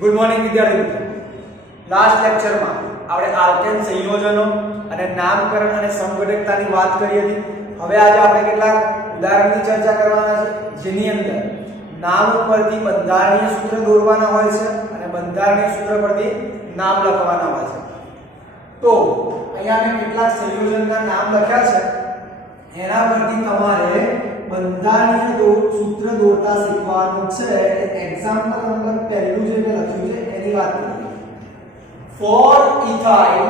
Good morning વિદ્યાર્થી મિત્રો. Last લેક્ચરમાં આપણે આલ્કેન સંયોજનો અને નામકરણ અને સમઘટકતાની વાત કરી હતી. હવે આજે આપણે કેટલાક ઉદાહરણની ચર્ચા કરવાના છે, જેની અંદર નામ ઉપરથી બંધારણીય સૂત્ર દોરવાના હોય છે અને બંધારણીય સૂત્ર પરથી નામ લખવાના હોય છે. તો અહીંયા મેં કેટલાક સંયોજનના નામ લખ્યા છે, એના પરથી તમારે બંધારણીય સૂત્ર દોરતા શીખવાનું છે. એક્ઝામ્પલ નંબર પહેલું જે મેં લખ્યું છે એની વાત કરીએ. 4 ethyl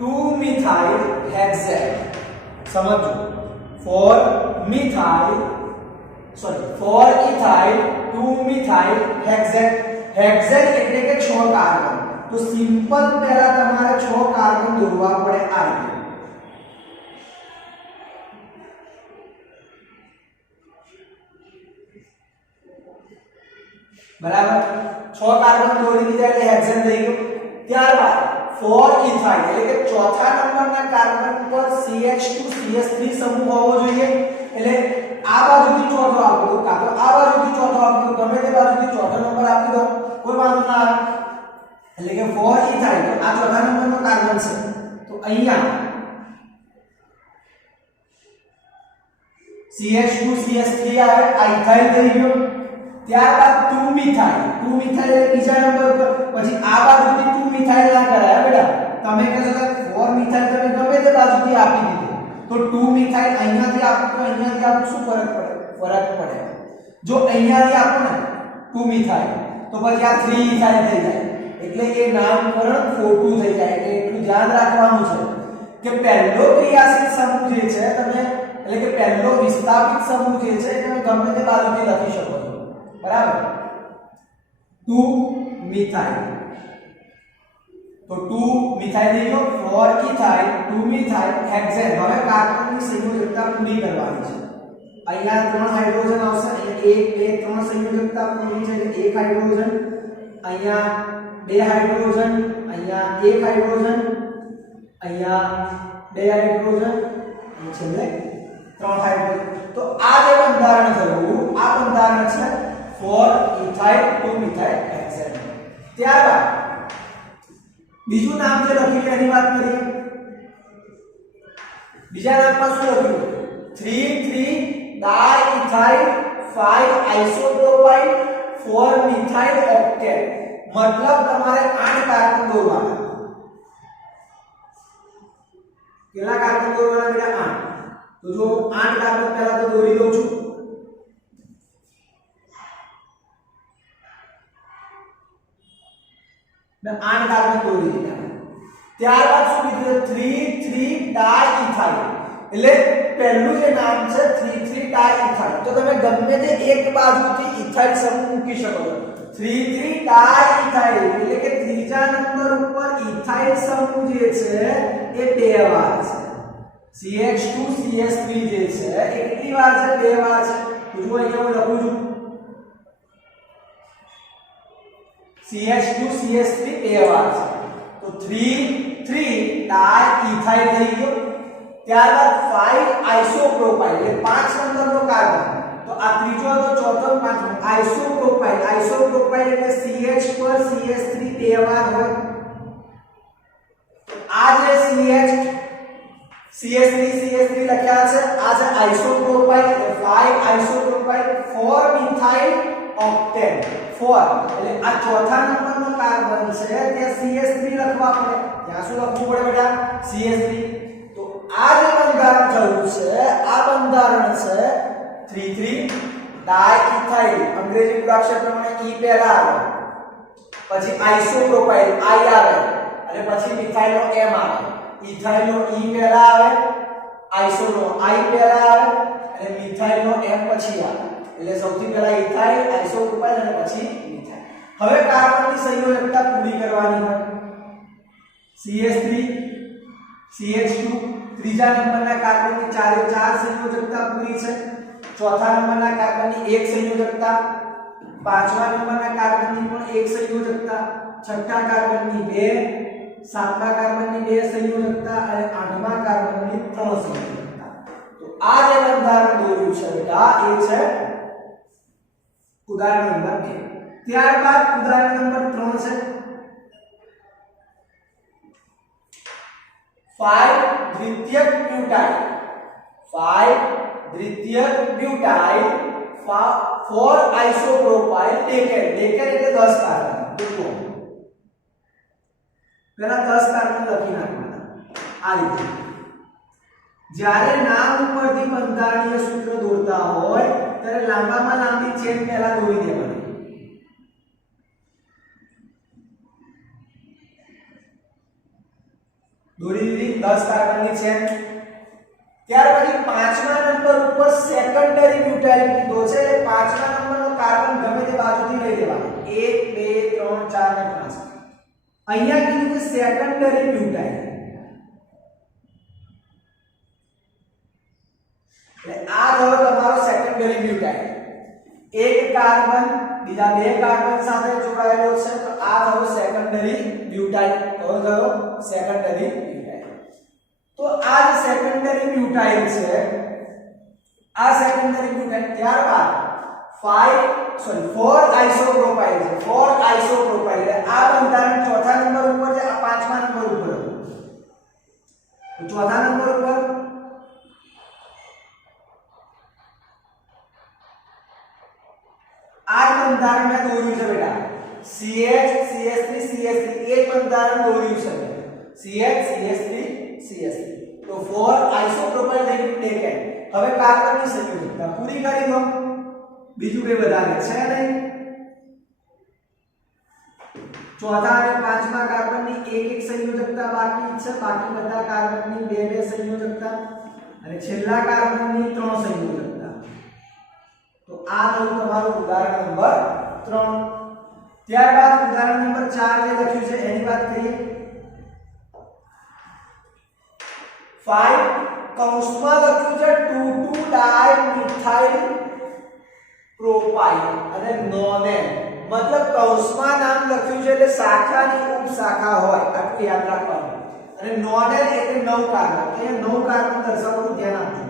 2 methyl hexane. સમજો, 4 ethyl 2 methyl hexane. હેક્સેન એટલે કે 6 કાર્બન. તો સિમ્પલ પહેલા તમારે 6 કાર્બન દોરવા પડે આ રીતે. બરાબર, 6 કાર્બન દોરી દીધા એટલે હેક્સેન થઈ ગયું. ત્યારબાદ 4 ethyl એટલે કે ચોથા નંબરના કાર્બન પર CH2CH3 સમૂહ હોવો જોઈએ. એટલે આ બાજુથી ચોથો આપો તો કાં તો આ બાજુથી ચોથો આપો તો ગમે તે બાજુથી ચોથો નંબર આપી દો, કોઈ વાંધો ના આવે. એટલે કે 4 ethyl તો આ ચોથા નંબરનો કાર્બન છે, તો અહીંયા CH2CH3 આવે, આ ethyl થઈ ગયો. ત્યારબાદ 2 મિથાઇલ એટલે બીજા નંબર પર. પછી આ બાજુથી 2 મિથાઇલ ના કરાય બેટા. તમે કહો છો 4 મિથાઇલ તમે ગમે તે બાજુથી આપી દીધું, તો 2 મિથાઇલ અહીંયાથી આપો તો અહીંયાથી આપો, શું ફરક પડે? જો અહીંયાથી આપો ને 2 મિથાઇલ તો પછી આ 3 ઇથાઇલ થઈ જાય, એટલે એ નામકરણ ખોટું થઈ જાય. એટલે એટલું ધ્યાન રાખવાનું છે કે પહેલો ક્રિયાશીલ સમૂહ જે છે તમે, એટલે કે પહેલો વિસ્થાપિત સમૂહ જે છે તમે ગમે તે બાજુથી લખી શકો છો. બરાબર, 2 મિથાઇલ તો 2 મિથાઇલ થઈ ગયો. 4 ઇથાઇલ 2 મિથાઇલ હેક્સેન. હવે કાર્બનની સંયોજકતા પૂરી કરવાની છે. અહીંયા 3 હાઇડ્રોજન આવશે, અહીંયા 1 2 3 સંયોજકતા પૂરી છે એટલે 1 હાઇડ્રોજન, અહીંયા 2 હાઇડ્રોજન, અહીંયા 1 હાઇડ્રોજન, અહીંયા 2 હાઇડ્રોજન અને છેલ્લે 3 હાઇડ્રોજન. તો આ જે બંધારણ થયું, આ બંધારણ છે 4 ethyl 2 methyl hexane. ત્યારબાદ બીજું નામ જે લખ્યું એની વાત કરીએ. બીજા નામમાં શું લખ્યું? 3 diethyl 5 isopropyl 4 methyl octet. મતલબ તમારે 8 કાર્બન દોરવાના. કેટલા કાર્બન દોરવાના બેટા? 8. તો જો 8 કાર્બન પહેલા તો દોરી દઉં છું. મેં 8 કાર્બન દોરી દીધા. ત્યારબાદ શું કીધું? 3 diethyl. એટલે પહેલું જે નામ છે 3 diethyl. તો તમે ગમે તે એક બાજુથી ઇથાઇલ સમૂહ મૂકી શકો છો. 3 diethyl એટલે કે ત્રીજા નંબર ઉપર ઇથાઇલ સમૂહ જે છે એ 2 વાર છે. CH2CH3 જે છે એ કેટલી વાર છે? 2 વાર છે. તો જો અહીંયા હું લખું છું CH2CH3 2 વાર છે. તો 3 diethyl થઈ ગયો. ત્યારબાદ 5 isopropyl એટલે 5 નંબરનો કાર્બન. તો આ ત્રીજો હતો, ચોથો, પાંચમો. isopropyl એટલે CH પર CH3 2 વાર હોય. આ જે CH3 લખ્યા છે આ છે isopropyl, એટલે 5 isopropyl 4 methyl octet. 4 એટલે આ ચોથા નંબરનો કાર્બન છે ત્યાં CH3 લખવા પડે. ત્યાં શું લખવું પડે બેટા? CH3. તો આ જે બંધારણ થયું છે આ બંધારણ છે 3 diethyl. અંગ્રેજી મૂળાક્ષર પ્રમાણે E પહેલા આવે, પછી isopropyl I આવે અને પછી મિથાઇલ નો M આવે. ઇથાઇલ નો E પહેલા આવે, iso નો I પહેલા આવે અને મિથાઇલ નો M પછી આવે. એટલે સૌથી પહેલા ઇથાઇલ, isopropyl અને પછી મિથાઇલ. હવે કાર્બનની સંયોજકતા પૂરી કરવાની હોય. CH3 CH2 ત્રીજા નંબરના કાર્બનની 4 સંયોજકતા પૂરી છે. ચોથા નંબરના કાર્બનની 1 સંયોજકતા, પાંચમા નંબરના કાર્બનની પણ 1 સંયોજકતા, છઠ્ઠા કાર્બનની 2, સાતમા કાર્બનની 2 સંયોજકતા અને આઠમા કાર્બનની 3 સંયોજકતા. તો આ જે બંધારણ દોર્યું છે બેટા એ છે ઉદાહરણ નંબર 2. ત્યારબાદ ઉદાહરણ નંબર 3 છે 5 દ્વિતીયક બ્યુટાઇલ 4 આઇસોપ્રોપાઇલ ડેકેન એટલે 10 કાર્બન જુઓ પહેલા 10 કાર્બન લખી નાખવાના આ રીતે જ્યારે નામ ઉપરથી બંધારણીય સૂત્ર દોરતા હોય ત્યારે લાંબામાં લાંબી ચેન પહેલા દોરી દેવાની દોરી દીધી 10 કાર્બનની ચેન ત્યાર પછી 5મા નંબર ઉપર સેકન્ડરી બ્યુટાઇલ કીધો છે એટલે 5મા નંબરનો કાર્બન ગમે તે બાજુથી લઈ લેવાનો 1 2 3 4 અને 5 અહીંયા કીધું છે સેકન્ડરી બ્યુટાઇલ એટલે આ થયો તમારો સેકન્ડરી બ્યુટાઇલ એક કાર્બન બીજા બે કાર્બન સાથે જોડાયેલો છે તો આ થયો સેકન્ડરી બ્યુટાઇલ થયો સેકન્ડરી બ્યુટાઇલ તો આ જે સેકન્ડરી બ્યુટાઇલ છે આ સેકન્ડરી બ્યુટાઇલ ત્યારબાદ 4 આઇસોપ્રોપાઇલ છે 4 આઇસોપ્રોપાઇલ એટલે આ બંધારણ ચોથા નંબર ઉપર છે આ પાંચમા નંબર ઉપર તો ચોથા નંબર ઉપર આ બંધારણ મેં દોર્યું છે બેટા CH CH3 CH3 એક બંધારણ દોર્યું છે CH CH3 CH3 તો 4 આઇસોપ્રોપાઇલ થઈ ગયું ડેકેન હવે કાર્બનની સંયોજકતા પૂરી કરી દો બીજું કઈ વધારે છે નહીં ચોથા અને પાંચમા કાર્બનની એક સંયોજકતા બાકી છે બાકી બધા કાર્બનની બે સંયોજકતા અને છેલ્લા કાર્બનની 3 સંયોજકતા તો આ થયું તમારું ઉદાહરણ નંબર 3 ત્યારબાદ ઉદાહરણ નંબર 4 જે લખ્યું છે એની વાત કરીએ 5 કૌંસમાં લખ્યું છે 2,2 ડાયમિથાઇલ પ્રોપાઇલ અને નોનેન મતલબ કૌંસમાં નામ લખ્યું છે એટલે શાખાની ઉપશાખા હોય આટલું યાદ રાખવાનું અને નોનેન એટલે 9 કાર્બન એટલે 9 કાર્બન દર્શાવવાનું ધ્યાન આપજો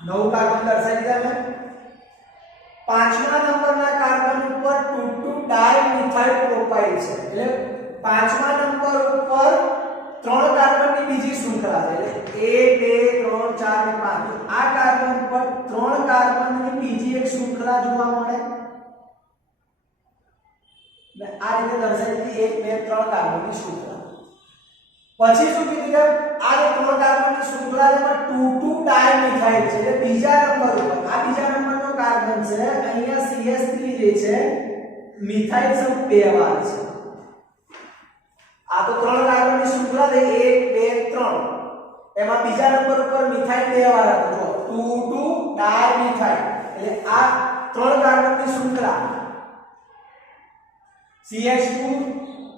9 કાર્બન દર્શાવી દીધા મેં પાંચમા નંબરના કાર્બન ઉપર 2,2 ડાયમિથાઇલ પ્રોપાઇલ છે એટલે પાંચમા નંબર ઉપર 3 કાર્બનની બીજી શૃંખલા છે એટલે 1 2 3 4 અને 5 આ કાર્બન પર 3 કાર્બનની બીજી એક શૃંખલા જોવા મળે ને આ રીતે દર્શાવી દીધી 1 2 3 કાર્બનની શૃંખલા પછી શું કીધું કે આ જે 3 કાર્બનની શૃંખલા જેમાં 2,2 ડાયમિથાઇલ છે એટલે બીજા નંબર ઉપર આ બીજા નંબરનો કાર્બન છે અહીંયા CH3 જે છે મિથાઇલ સમૂહ 2 વાર છે આ તો 3 કાર્બનની શૃંખલા છે 1 2 3 એમાં બીજા નંબર ઉપર મિથાઇલ 2 વાર હતો જો 2,2 ડાયમિથાઇલ એટલે આ 3 કાર્બનની શૃંખલા CH2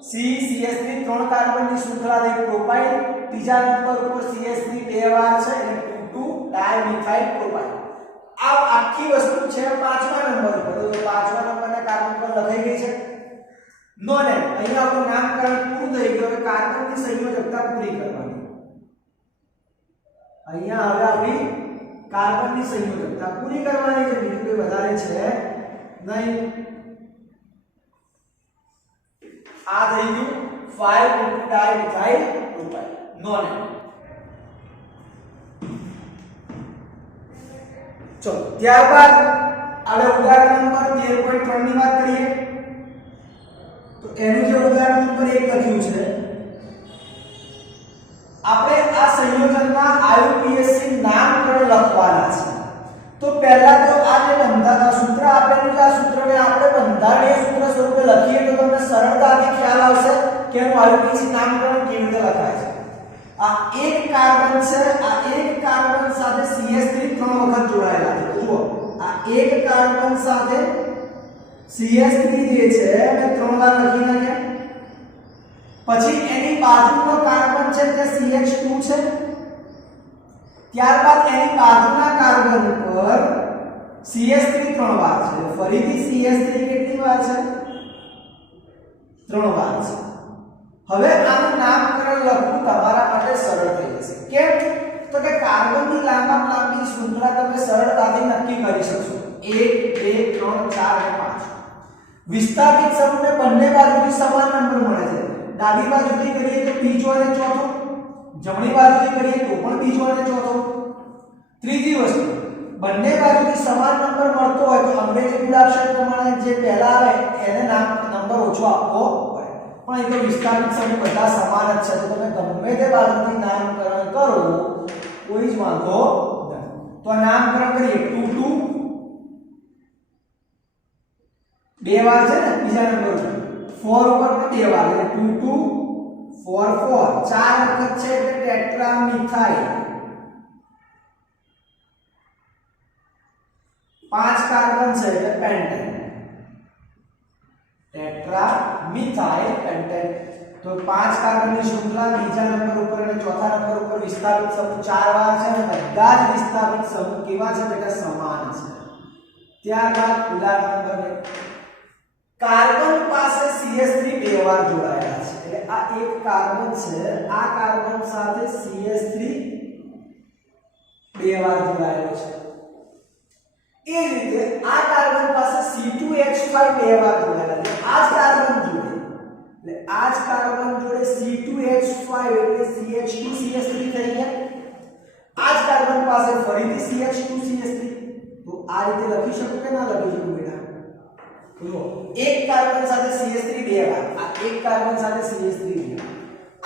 C CH3 3 કાર્બનની શૃંખલા છે પ્રોપાઇલ ત્રીજા નંબર ઉપર CH3 2 વાર છે એટલે 2,2 ડાયમિથાઇલ પ્રોપાઇલ આ આખી વસ્તુ છે પાંચમા નંબર ઉપર તો પાંચમા નંબરના કાર્બન પર લખાઈ ગઈ છે નોનેન અહીંયા આપણું નામકરણ પૂરું થઈ ગયું હવે કાર્બનની સંયોજકતા પૂરી કરવાની અહીંયા હવે આપણી કાર્બનની સંયોજકતા પૂરી કરવાની છે બીજું કોઈ વધારે છે નહીં આ થઈ ગયું 5 ડાયમિથાઇલ પ્રોપાઇલ નોનેન ચલો ત્યારબાદ આપણે ઉદાહરણ નંબર 13.3 ની વાત કરીએ તો એનું જે ઉદાહરણ નંબર 1 લખ્યું છે આપણે આ સંયોજનના IUPAC નામકરણ લખવાના છે તો પહેલા તો આ જે બંધારણ સૂત્ર આપેલું છે આ સૂત્રને આપણે બંધારણીય સૂત્ર સ્વરૂપે લખીએ તો તમને સરળતાથી ખ્યાલ આવશે કે એનું IUPAC નામકરણ કેવી રીતે લખાય છે આ એક કાર્બન છે આ એક કાર્બન સાથે CH3 3 વખત જોડાયેલા છે જુઓ આ એક કાર્બન સાથે CH3 જે છે મેં 3 વાર લખી નાખ્યા પછી એની બાજુનો કાર્બન છે તે CH2 છે ત્યારબાદ એની બાજુના કાર્બન પર CH3 3 વાર છે ફરીથી CH3 કેટલી વાર છે 3 વાર છે હવે આનું નામકરણ લખવું તમારા માટે સરળ થઈ જશે કેમ તો કે કાર્બનની લાંબામાં લાંબી શૃંખલા તમે સરળતાથી નક્કી કરી શકશો 1 2 3 4 અને 5 વિસ્થાપિત સમૂહને બંને બાજુથી સમાન નંબર મળે છે ડાબી બાજુથી કરીએ તો બીજો અને ચોથો જમણી બાજુથી કરીએ તો પણ બીજો અને ચોથો ત્રીજી વસ્તુ બંને બાજુથી સમાન નંબર મળતો હોય તો અંગ્રેજી મૂળાક્ષર પ્રમાણે જે પહેલા આવે એને નંબર ઓછો આપવો પણ એ તો વિસ્થાપિત સમૂહ બધા સમાન જ છે તો તમે ગમે તે બાજુથી નામકરણ કરો કોઈ જ વાંધો નથી તો નામકરણ કરીએ 2 2 બે વાર છે ને બીજા નંબર ઉપર 4 ઉપર પણ બે વાર એટલે 2 2 4 4 ચાર વખત છે એટલે ટેટ્રામિથાઇલ 5 કાર્બન છે એટલે પેન્ટેન ટેટ્રામિથાઇલ પેન્ટેન તો 5 કાર્બનની શૃંખલા બીજા નંબર ઉપર અને ચોથા નંબર ઉપર વિસ્થાપિત સમૂહ 4 વાર છે અને બધા જ વિસ્થાપિત સમૂહ કેવા છે બેટા સમાન છે ત્યારબાદ ઉદાહરણ નંબર 1 કાર્બન પાસે CH3 બે વાર જોડાયેલા છે એટલે આ એક કાર્બન છે આ કાર્બન સાથે CH3 બે વાર જોડાયેલો છે એ જ રીતે આ કાર્બન પાસે C2H5 બે વાર જોડાયેલા છે આ જ કાર્બન જોડે એટલે આ જ કાર્બન જોડે C2H5 એટલે CH2CH3 થઈ ગયા આ જ કાર્બન પાસે ફરીથી CH2CH3 તો આ રીતે લખી શકો કે ના લખી શકો બેટા તો એક કાર્બન સાથે CH3 બે વાર આ એક કાર્બન સાથે CH3 બે વાર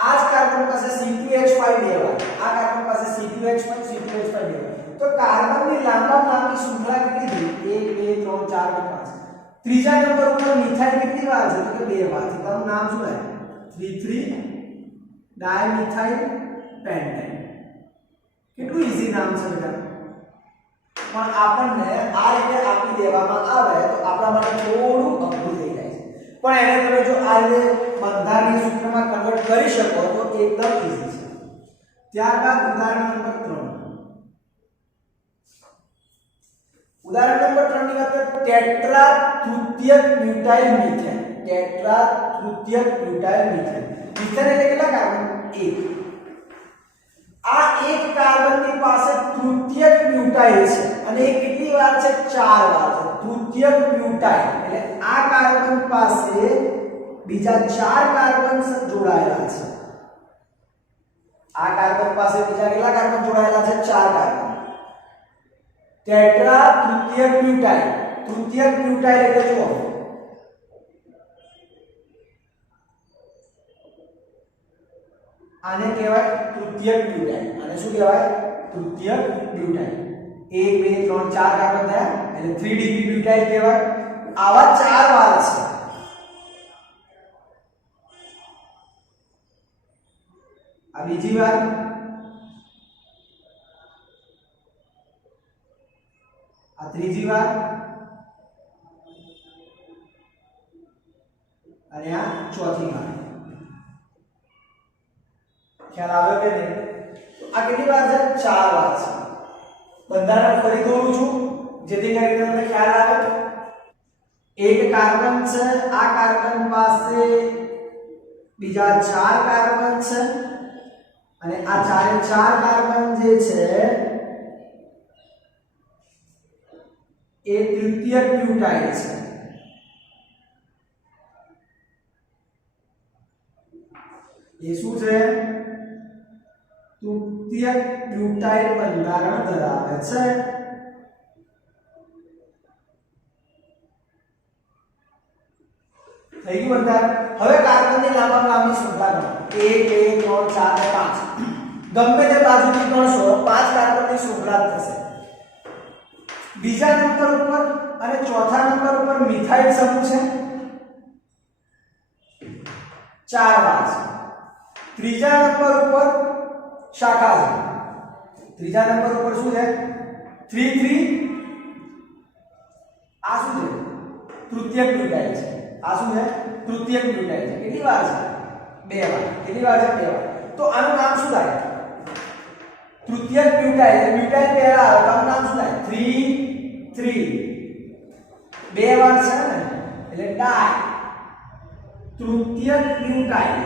આ જ કાર્બન પાસે C2H5 બે વાર આ કાર્બન પાસે C2H5 C2H5 બે વાર તો કાર્બનની લાંબામાં લાંબી શૃંખલા કેટલી થઈ 1 2 3 4 અને 5 ત્રીજા નંબર ઉપર મિથાઇલ કેટલી વાર છે તો કે બે વાર છે તેનું નામ શું છે 3 ડાયમિથાઇલ પેન્ટેન કેટલું ઈઝી નામ છે બેટા પણ આપણને આ રીતે આપી દેવામાં આવે તો આપણા માટે થોડું અઘરું થઈ જાય છે પણ એને તમે જો આ રીતે બંધારણીય સૂત્રમાં કન્વર્ટ કરી શકો તો એકદમ ઈઝી છે ત્યારબાદ ઉદાહરણ નંબર 3 ઉદાહરણ નંબર 3 ની વાત કરીએ ટેટ્રા તૃતીયક બ્યુટાઇલ મીથેન ટેટ્રા તૃતીયક બ્યુટાઇલ મીથેન મીથેન એટલે કેટલા કાર્બન 1 આ એક કાર્બનની પાસે તૃતીયક બ્યુટાઇલ છે અને એ કેટલી વાર છે 4 વાર છે તૃતીયક બ્યુટાઇલ એટલે આ કાર્બન પાસે બીજા 4 કાર્બન જોડાયેલા છે આ કાર્બન પાસે બીજા કેટલા કાર્બન જોડાયેલા છે 4 કાર્બન ટેટ્રા તૃતીયક બ્યુટાઇલ એટલે જુઓ આને કહેવાય તૃતીયક બ્યુટાઇલ આને શું કહેવાય તૃતીયક બ્યુટાઇલ 1 2 3 4 કાર્બન થયા એટલે 3 ડિગ્રી બ્યુટાઇલ કહેવાય આવા 4 વાર છે આ બીજી વાર આ ત્રીજી વાર અને આ ચોથી વાર ખ્યાલ આવ્યો કે નહીં તો આ કેટલી વાર છે 4 વાર છે બંધારણ ફરી દોરું છું જેથી કરીને તમને ખ્યાલ આવે એક કાર્બન છે આ કાર્બન પાસે બીજા 4 કાર્બન છે અને આ ચારે 4 કાર્બન જે છે એ તૃતીયક બ્યુટાઇલ છે એ શું છે તૃતીયક બ્યુટાઇલ બંધારણ ધરાવે છે થઈ ગયું બંધારણ હવે કાર્બનની લાંબામાં લાંબી શૃંખલા ગણો 1 2 3 4 અને 5 ગમે તે બાજુથી ગણશો 5 કાર્બનની શૃંખલા થશે બીજા નંબર ઉપર અને ચોથા નંબર ઉપર મિથાઇલ સમૂહ છે 4 વાર છે ત્રીજા નંબર ઉપર શાખા છે ત્રીજા નંબર ઉપર શું છે 3 3 આ શું છે તૃતીયક બ્યુટાઇલ છે આ શું છે તૃતીયક બ્યુટાઇલ છે કેટલી વાર છે બે વાર કેટલી વાર છે બે વાર તો આનું નામ શું થાય તૃતીયક બ્યુટાઇલ બ્યુટાઇલ પહેલા આવે તો આનું નામ શું થાય 3 3 બે વાર છે ને એટલે ડાય તૃતીયક બ્યુટાઇલ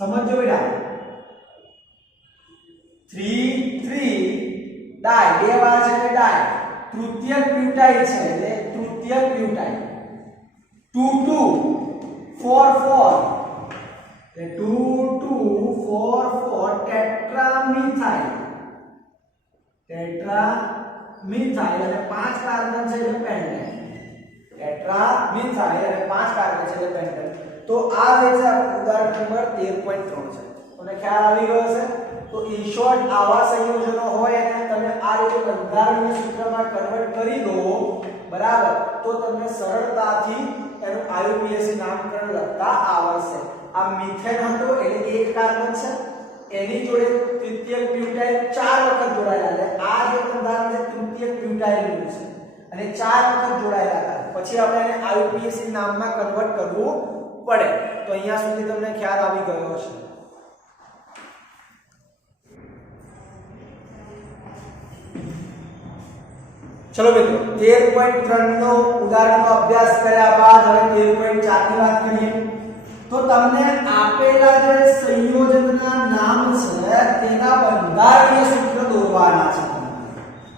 સમજો બેટા 3 3 ડાય બે વાર છે એટલે ડાય તૃતીયક બ્યુટાઇલ છે એટલે તૃતીયક બ્યુટાઇલ 2 2 4 4 એટલે 2 2 4 4 ટેટ્રામિથાઇલ ટેટ્રામિથાઇલ અને 5 કાર્બન છે એટલે પેન્ટેન ટેટ્રામિથાઇલ અને 5 કાર્બન છે એટલે પેન્ટેન તો આ જે છે ઉદાહરણ નંબર 13.3 છે તમને ખ્યાલ આવી ગયો છે તો ઇન શોર્ટ આવા સંયોજનો હોય અને તમે આ રીતે બંધારણીય સૂત્રમાં કન્વર્ટ કરી દો બરાબર તો તમને સરળતાથી એનું આઈયુપીએસી નામકરણ લખતા આવડશે આ મિથેન હતો એટલે એક કાર્બન છે એની જોડે તૃતીયક બ્યુટાઇલ 4 વખત જોડાયેલા છે આ જે બંધારણ છે તૃતીયક બ્યુટાઇલનું છે અને 4 વખત જોડાયેલા હતા પછી આપણે એને આઈયુપીએસી નામમાં કન્વર્ટ કરવું પડે તો અહીંયા સુધી તમને ખ્યાલ આવી ગયો હશે ચલો મિત્રો 13.3 નો ઉદાહરણનો અભ્યાસ કર્યા બાદ હવે 13.4 ની વાત કરીએ તો તમને આપેલા જે સંયોજનના નામ છે તેના બંધારણીય સૂત્ર દોરવાના છે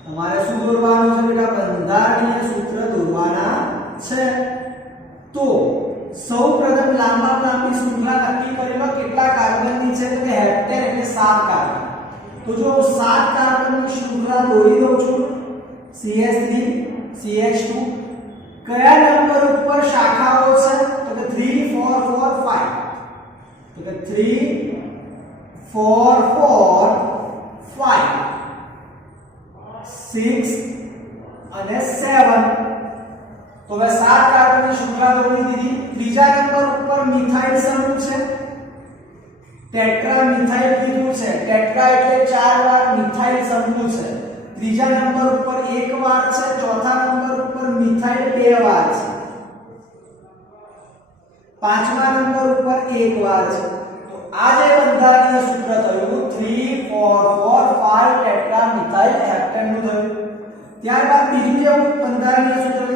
તમારે શું દોરવાનું છે બેટા બંધારણીય સૂત્ર દોરવાના છે તો સૌપ્રથમ લાંબી શૃંખલા નક્કી કરી લો કેટલા કાર્બનની છે એટલે હેપ્ટેન એટલે 7 કાર્બન તો જો 7 કાર્બનની શૃંખલા દોરી દઉં છું CH3 CH2 કયા નંબર ઉપર શાખાઓ છે તો કે 3 4 4 5 તો કે 3 4 4 5 6 અને 7 તો હવે 7 કાર્બનની શૃંખલા દોરી દીધી ત્રીજા નંબર ઉપર મિથાઇલ સમૂહ છે ટેટ્રા મિથાઇલ કીધું છે ટેટ્રા એટલે 4 વાર મિથાઇલ સમૂહ છે ત્રીજા નંબર ઉપર એક વાર છે ચોથા નંબર ઉપર મિથાઇલ બે વાર છે પાંચમા નંબર ઉપર એક વાર છે તો આ જે બંધારણીય સૂત્ર થયું 3 4 4 5 ટેટ્રા મિથાઇલ હેપ્ટેન નું થયું ત્યારબાદ બીજું જે બંધારણીય સૂત્ર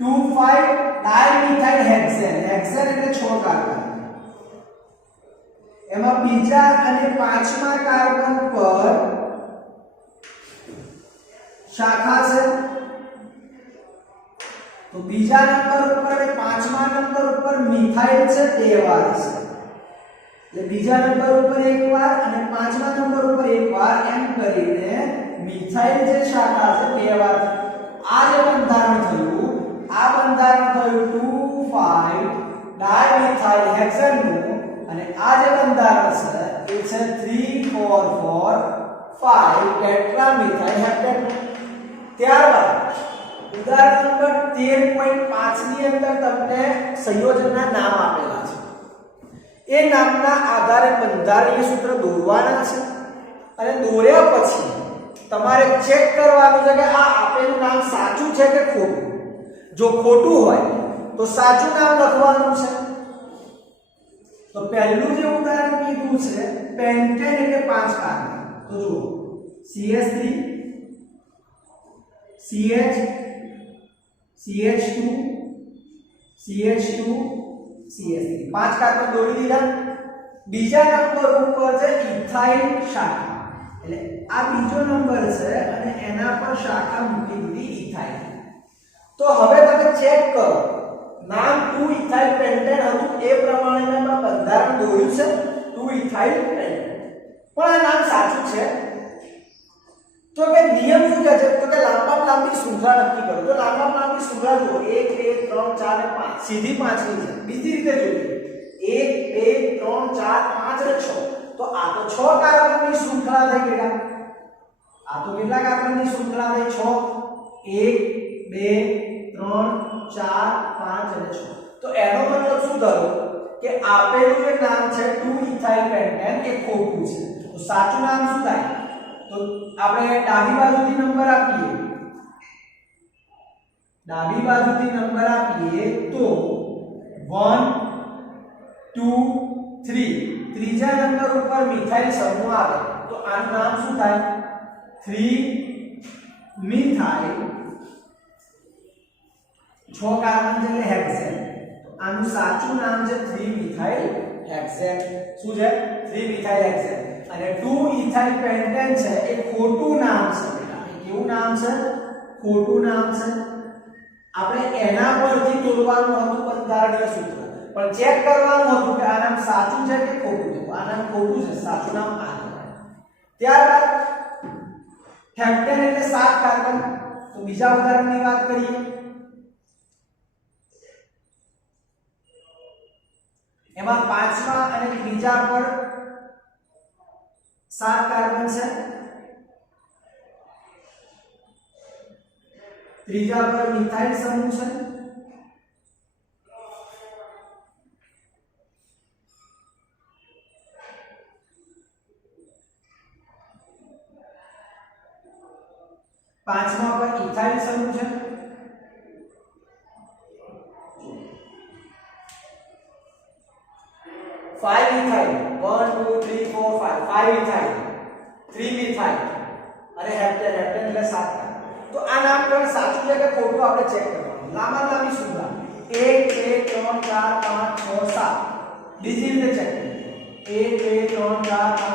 2 5 ડાયમિથાઇલ હેક્સેન હેક્સેન એટલે 6 કાર્બન એમાં બીજા અને પાંચમા કાર્બન પર શાખા છે તો બીજા નંબર ઉપર અને પાંચમા નંબર ઉપર મિથાઇલ છે બે વાર છે એટલે બીજા નંબર ઉપર એક વાર અને પાંચમા નંબર ઉપર એક વાર એમ કરીને મિથાઇલ જે શાખા છે બે વાર આ જે બંધારણ થયું 2 5 ડાયમિથાઇલ હેક્સેન નું અને આ જે બંધારણ છે એ છે 3 4 4 5 ટેટ્રામિથાઇલ હેપ્ટેન ત્યારબાદ ઉદાહરણ નંબર 13.5 ની અંદર તમને સંયોજનના નામ આપેલા છે એ નામના આધારે બંધારણીય સૂત્ર દોરવાના છે અને દોર્યા પછી તમારે ચેક કરવાનું છે કે આ આપેલું નામ સાચું છે કે ખોટું જો ખોટું હોય તો સાચું નામ લખવાનું છે તો પહેલું જે ઉદાહરણ કીધું છે પેન્ટેન એટલે 5 કાર્બન તો જુઓ CH3 CH CH2 CH2 CH3 5 carbon દોરી દીધા બીજા નંબર ઉપર છે ઇથાઇલ શાખા એટલે આ બીજો નંબર છે અને એના પર શાખા મૂકી દીધી ઇથાઇલ તો હવે તમે ચેક કરો નામ 2 ઇથાઇલ પેન્ટેન હતું એ પ્રમાણે મેં બંધારણ દોર્યું છે 2 ઇથાઇલ પેન્ટેન પણ આ નામ સાચું છે તો કે નિયમ શું કહે છે તો કે લાંબી શૃંખલા નક્કી કરો તો લાંબી શૃંખલા જુઓ 1 2 3 4 અને 5 સીધી 5 ની છે બીજી રીતે જોઈએ 1 2 3 4 5 અને 6 તો આ તો 6 કાર્બનની શૃંખલા થઈ બેટા આ તો કેટલા કાર્બનની શૃંખલા થઈ 6 1 2 3 4 5 અને 6 તો એનો મતલબ શું થયો કે આપેલું જે નામ છે 2 ઇથાઇલ પેન્ટેન એ ખોટું છે તો સાચું નામ શું થાય તો આપણે ડાબી બાજુથી નંબર આપીએ તો 1 2 3 ત્રીજા નંબર ઉપર મિથાઇલ સમૂહ આવે તો આનું નામ શું થાય 3 મિથાઇલ 6 કાર્બન એટલે હેક્સેન તો આનું સાચું નામ છે 3 મિથાઇલ હેક્સેન શું છે 3 મિથાઇલ હેક્સેન અને 2 ઇથાઇલ પેન્ટેન છે એ ખોટું નામ છે બેટા એ કેવું નામ છે ખોટું નામ છે આપણે એના પરથી તોડવાનું હતું બંધારણીય સૂત્ર પણ ચેક કરવાનું હતું કે આ નામ સાચું છે કે ખોટું છે આ નામ ખોટું છે સાચું નામ આ છે ત્યારબાદ હેપ્ટેન એટલે 7 કાર્બન તો બીજા ઉદાહરણની વાત કરીએ એમાં પાંચમા અને ત્રીજા પર 7 કાર્બન છે ત્રીજા પર મિથાઇલ સમૂહ છે પાંચમા પર ઇથાઇલ સમૂહ છે 5 ઇથાઇલ 1 2 3 4 5 ઇથાઇલ 3 મિથાઇલ અને હેપ્ટેન એટલે 7 તો આ નામકરણ સાચું છે કે ખોટું આપણે ચેક કરવાનું લાંબી સૂત્ર 1 2 3 4 5 6 7 બીજી રીતે ચેક કરીએ 1 2 3 4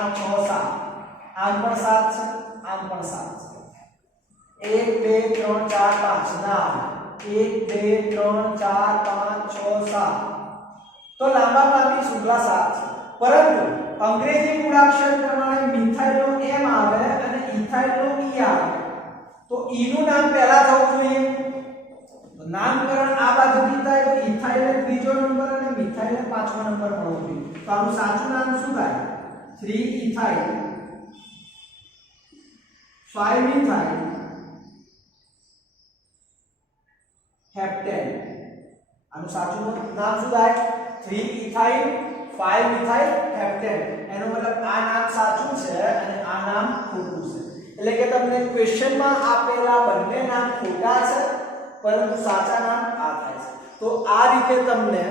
5 6 7 આમ પણ 7 છે આમ પણ 7 છે 1 2 3 4 5 ના 1 2 3 4 5 6 7 તો લાંબી સૂત્ર 7 છે પરંતુ અંગ્રેજી મૂળાક્ષર પ્રમાણે મિથાઇલનો m આવે અને ઇથાઇલનો e આવે તો e નું નામ પહેલા થવું જોઈએ તો નામકરણ આ બાજુથી થાય તો ઇથાઇલ ને ત્રીજો નંબર અને મિથાઇલ ને પાંચમો નંબર મળવો જોઈએ તો આનું સાચું નામ શું થાય 3 ઇથાઇલ 5 મિથાઇલ હેપ્ટેન આનું સાચું નામ શું થાય 3 ઇથાઇલ 5 મિથાઇલ હેપ્ટેન એનો મતલબ આ નામ સાચું છે અને આ નામ ખોટું છે એટલે કે તમને ક્વેશ્ચનમાં આપેલા બંને નામ ખોટા છે પરંતુ સાચા નામ આ થાય છે તો આ રીતે તમને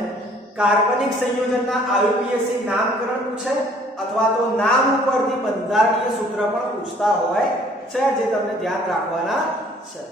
કાર્બનિક સંયોજનના આયુપીએસી નામકરણ પૂછે અથવા તો નામ ઉપરથી બંધારણીય સૂત્ર પણ પૂછતા હોય છે જે તમને ધ્યાન રાખવાના છે